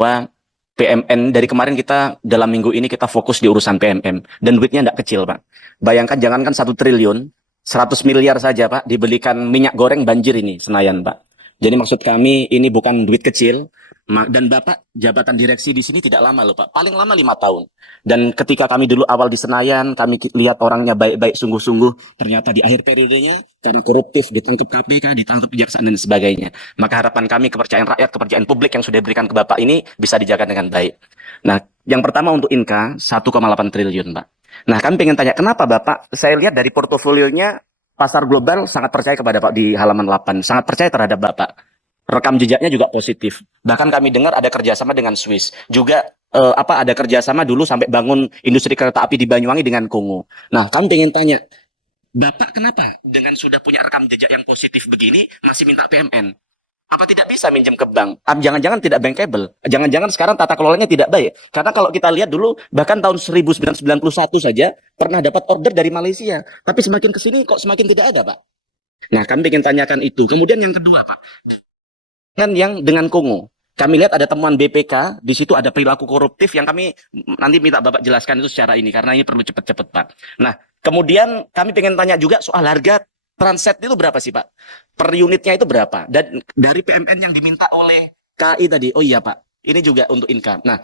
PMN dari kemarin kita dalam minggu ini kita fokus di urusan PMM dan duitnya tidak kecil Pak. Bayangkan jangankan 1 triliun, 100 miliar saja Pak dibelikan minyak goreng banjir ini Senayan Pak. Jadi maksud kami ini bukan duit kecil dan Bapak jabatan direksi di sini tidak lama loh Pak, paling lama 5 tahun. Dan ketika kami dulu awal di Senayan, kami lihat orangnya baik-baik sungguh-sungguh, ternyata di akhir periodenya karena koruptif ditangkap KPK, ditangkap kejaksaan dan sebagainya. Maka harapan kami kepercayaan rakyat, kepercayaan publik yang sudah diberikan ke Bapak ini bisa dijaga dengan baik. Nah, yang pertama untuk Inka 1,8 triliun, Pak. Nah, kami ingin tanya, kenapa Bapak, saya lihat dari portofolionya, pasar global sangat percaya kepada Pak di halaman 8, sangat percaya terhadap Bapak. Rekam jejaknya juga positif. Bahkan kami dengar ada kerjasama dengan Swiss. Juga ada kerjasama dulu sampai bangun industri kereta api di Banyuwangi dengan Kongo. Nah, kami ingin tanya, Bapak kenapa dengan sudah punya rekam jejak yang positif begini masih minta PMN? Apa tidak bisa minjem ke bank? Jangan-jangan tidak bankable. Jangan-jangan sekarang tata kelolanya tidak baik. Karena kalau kita lihat dulu, bahkan tahun 1991 saja pernah dapat order dari Malaysia. Tapi semakin ke sini kok semakin tidak ada, Pak. Nah, kami ingin tanyakan itu. Kemudian yang kedua, Pak. Yang dengan Kongo. Kami lihat ada temuan BPK, di situ ada perilaku koruptif yang kami nanti minta Bapak jelaskan itu secara ini, karena ini perlu cepat-cepat, Pak. Nah, kemudian kami ingin tanya juga soal harga transit itu berapa sih, Pak? Per unitnya itu berapa? Dan dari PMN yang diminta oleh KI tadi, oh iya Pak, ini juga untuk Inka. Nah,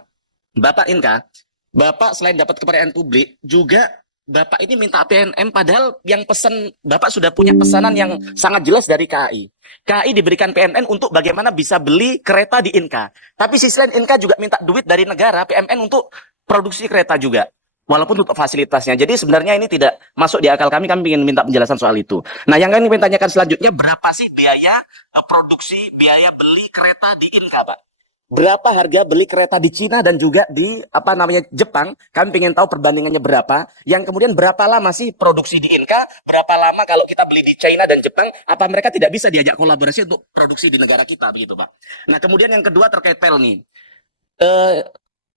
Bapak Inka, Bapak selain dapat kepercayaan publik, juga Bapak ini minta PNM padahal yang pesan Bapak sudah punya pesanan yang sangat jelas dari KAI. KAI diberikan PNN untuk bagaimana bisa beli kereta di Inka. Tapi sisi lain Inka juga minta duit dari negara PMN untuk produksi kereta juga. Walaupun untuk fasilitasnya. Jadi sebenarnya ini tidak masuk di akal kami ingin minta penjelasan soal itu. Nah, yang kami ingin tanyakan selanjutnya, berapa sih biaya produksi, biaya beli kereta di Inka, Pak? Berapa harga beli kereta di Cina dan juga di Jepang? Kami ingin tahu perbandingannya berapa. Yang kemudian berapa lama sih produksi di Inka? Berapa lama kalau kita beli di China dan Jepang? Apa mereka tidak bisa diajak kolaborasi untuk produksi di negara kita begitu, Pak? Nah, kemudian yang kedua terkait Pelni.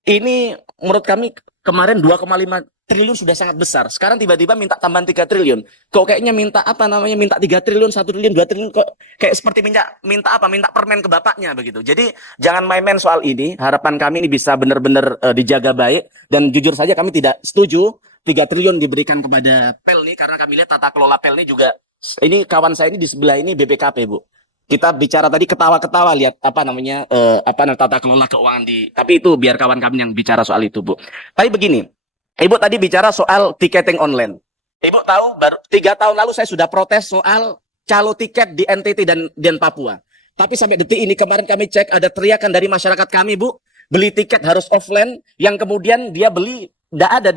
Ini menurut kami kemarin 2,5 triliun sudah sangat besar. Sekarang tiba-tiba minta tambahan 3 triliun. Kok kayaknya minta minta 3 triliun, 1 triliun, 2 triliun, kok kayak seperti minta permen ke bapaknya begitu. Jadi jangan main-main soal ini. Harapan kami ini bisa benar-benar dijaga baik, dan jujur saja kami tidak setuju 3 triliun diberikan kepada Pelni, karena kami lihat tata kelola Pelni juga, ini kawan saya ini di sebelah ini BPKP, Bu. Kita bicara tadi ketawa-ketawa lihat tata kelola keuangan tapi itu biar kawan kami yang bicara soal itu, Bu. Tapi begini, Ibu tadi bicara soal tiketing online. Ibu tahu baru 3 tahun lalu saya sudah protes soal calo tiket di NTT dan Papua. Tapi sampai detik ini kemarin kami cek ada teriakan dari masyarakat kami, Bu, beli tiket harus offline, yang kemudian dia beli tidak ada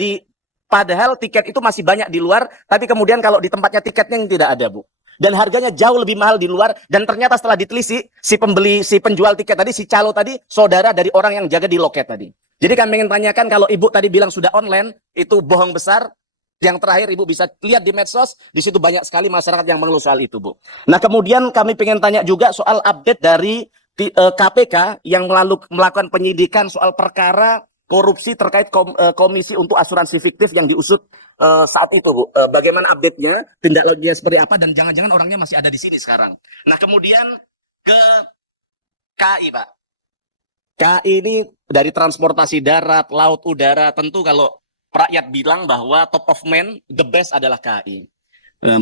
padahal tiket itu masih banyak di luar, tapi kemudian kalau di tempatnya tiketnya yang tidak ada, Bu. Dan harganya jauh lebih mahal di luar, dan ternyata setelah ditelisik si penjual tiket tadi, si calo tadi saudara dari orang yang jaga di loket tadi. Jadi kami ingin tanyakan, kalau Ibu tadi bilang sudah online, itu bohong besar. Yang terakhir Ibu bisa lihat di medsos, di situ banyak sekali masyarakat yang mengeluh soal itu, Bu. Nah, kemudian kami ingin tanya juga soal update dari KPK yang melakukan penyidikan soal perkara korupsi terkait komisi untuk asuransi fiktif yang diusut saat itu, Bu. Bagaimana update-nya, tindak lanjutnya seperti apa, dan jangan-jangan orangnya masih ada di sini sekarang. Nah, kemudian ke KAI, Pak. KAI ini dari transportasi darat, laut, udara, tentu kalau rakyat bilang bahwa top of mind, the best adalah KAI.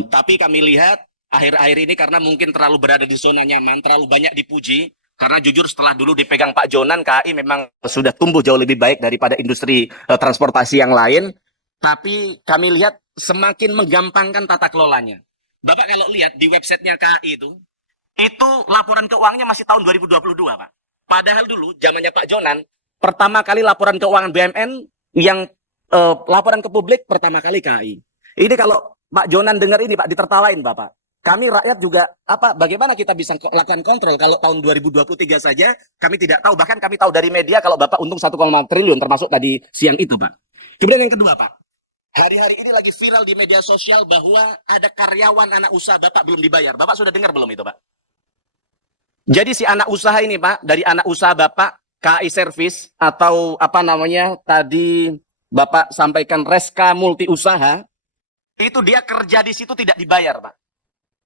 Tapi kami lihat akhir-akhir ini karena mungkin terlalu berada di zona nyaman, terlalu banyak dipuji. Karena jujur setelah dulu dipegang Pak Jonan, KAI memang sudah tumbuh jauh lebih baik daripada industri transportasi yang lain. Tapi kami lihat semakin menggampangkan tata kelolanya. Bapak kalau lihat di websitenya KAI itu laporan keuangannya masih tahun 2022, Pak. Padahal dulu zamannya Pak Jonan, pertama kali laporan keuangan BUMN yang laporan ke publik pertama kali KAI. Ini kalau Pak Jonan dengar ini, Pak, ditertawain Bapak. Kami rakyat juga bagaimana kita bisa lakukan kontrol kalau tahun 2023 saja kami tidak tahu, bahkan kami tahu dari media kalau Bapak untung 1,5 triliun termasuk tadi siang itu, Pak. Kemudian yang kedua, Pak. Hari-hari ini lagi viral di media sosial bahwa ada karyawan anak usaha Bapak belum dibayar. Bapak sudah dengar belum itu, Pak? Jadi si anak usaha ini, Pak, dari anak usaha Bapak, KAI Service atau tadi Bapak sampaikan Reska Multi Usaha, itu dia kerja di situ tidak dibayar, Pak.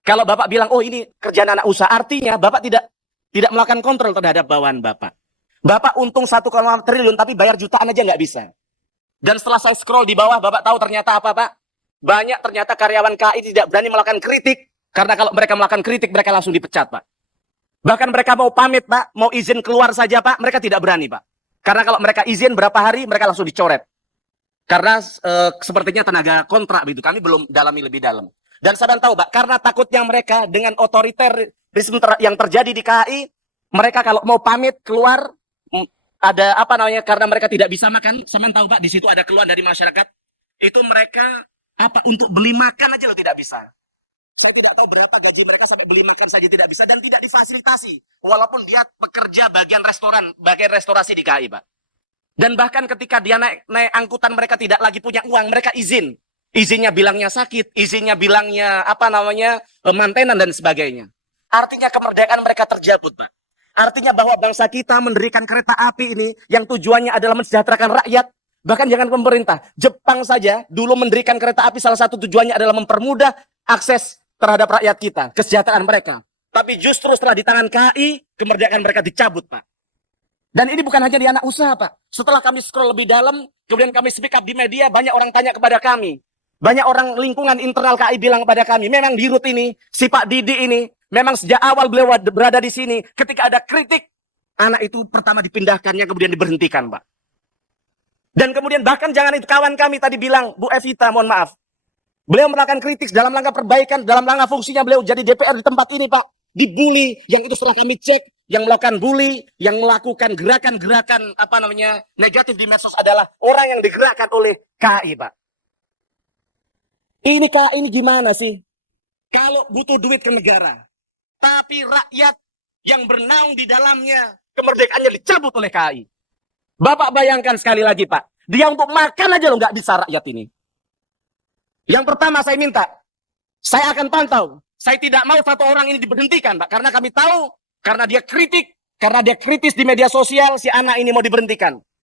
Kalau Bapak bilang, oh ini kerjaan anak usaha, artinya Bapak tidak melakukan kontrol terhadap bawahan Bapak. Bapak untung 1,5 triliun tapi bayar jutaan aja nggak bisa. Dan setelah saya scroll di bawah, Bapak tahu ternyata apa, Pak? Banyak ternyata karyawan KAI tidak berani melakukan kritik. Karena kalau mereka melakukan kritik, mereka langsung dipecat, Pak. Bahkan mereka mau pamit, Pak. Mau izin keluar saja, Pak. Mereka tidak berani, Pak. Karena kalau mereka izin berapa hari, mereka langsung dicoret. Karena sepertinya tenaga kontrak, begitu. Kami belum dalami lebih dalam. Dan saya tahu, Pak, karena takutnya mereka dengan otoriterisme yang terjadi di KAI, mereka kalau mau pamit keluar, ada apa namanya, karena mereka tidak bisa makan. Saya tahu, Pak, di situ ada keluhan dari masyarakat. Itu mereka apa untuk beli makan aja lo tidak bisa. Saya tidak tahu berapa gaji mereka sampai beli makan saja tidak bisa dan tidak difasilitasi. Walaupun dia bekerja bagian restoran, bagian restorasi di KAI, Pak. Dan bahkan ketika dia naik angkutan mereka tidak lagi punya uang, mereka izin. Izinnya bilangnya sakit, izinnya bilangnya apa namanya, mantenan dan sebagainya. Artinya kemerdekaan mereka terjabut, Pak. Artinya bahwa bangsa kita mendirikan kereta api ini yang tujuannya adalah mensejahterakan rakyat. Bahkan jangan pemerintah. Jepang saja dulu mendirikan kereta api salah satu tujuannya adalah mempermudah akses terhadap rakyat kita, kesejahteraan mereka. Tapi justru setelah di tangan KAI, kemerdekaan mereka dicabut, Pak. Dan ini bukan hanya di anak usaha, Pak. Setelah kami scroll lebih dalam, kemudian kami speak up di media, banyak orang tanya kepada kami. Banyak orang lingkungan internal KAI bilang kepada kami, memang di Rut ini, si Pak Didi ini, memang sejak awal beliau berada di sini, ketika ada kritik, anak itu pertama dipindahkannya, kemudian diberhentikan, Pak. Dan kemudian bahkan jangan itu kawan kami tadi bilang, Bu Evita, mohon maaf. Beliau melakukan kritik dalam rangka perbaikan, dalam rangka fungsinya beliau jadi DPR di tempat ini, Pak. Dibully, yang itu setelah kami cek, yang melakukan bully, yang melakukan gerakan-gerakan apa namanya negatif di medsos adalah orang yang digerakkan oleh KAI, Pak. Ini KAI ini gimana sih? Kalau butuh duit ke negara, tapi rakyat yang bernaung di dalamnya, kemerdekaannya dicabut oleh KAI. Bapak bayangkan sekali lagi, Pak. Dia untuk makan aja loh nggak bisa rakyat ini. Yang pertama saya minta, saya akan pantau. Saya tidak mau satu orang ini diberhentikan, Pak. Karena kami tahu, karena dia kritik, karena dia kritis di media sosial, si anak ini mau diberhentikan.